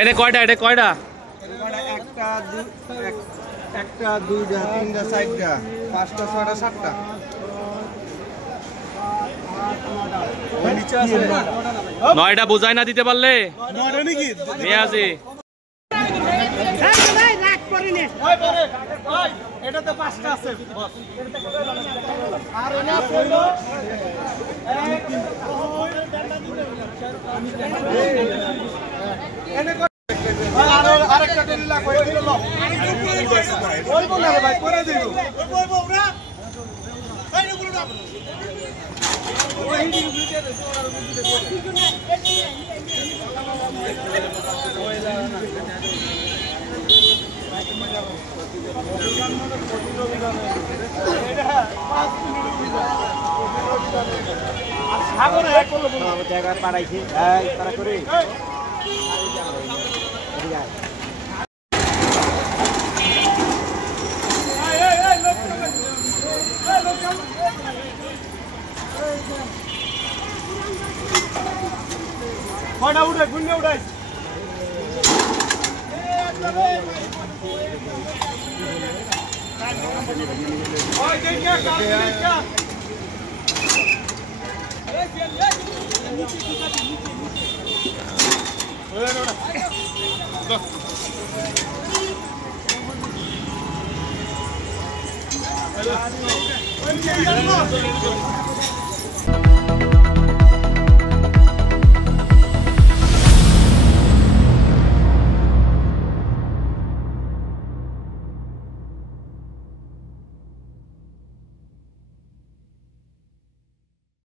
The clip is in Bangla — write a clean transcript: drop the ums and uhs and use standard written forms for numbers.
এটা কয়টা এটা কয়টা একটা দুইটা তিনটা চারটা পাঁচটা ছয়টা সাতটা নয়টা বুঝাই না দিতে পারলে নিয়ে আসি এটাতে পাঁচটা আছে আরেকটা টেলি লাখ হয়ে দিল বলবো না ভাই করে দিব জায়গা পাড়াইছি তারা করে কয়টা উঠাই গুন্ডে উঠাই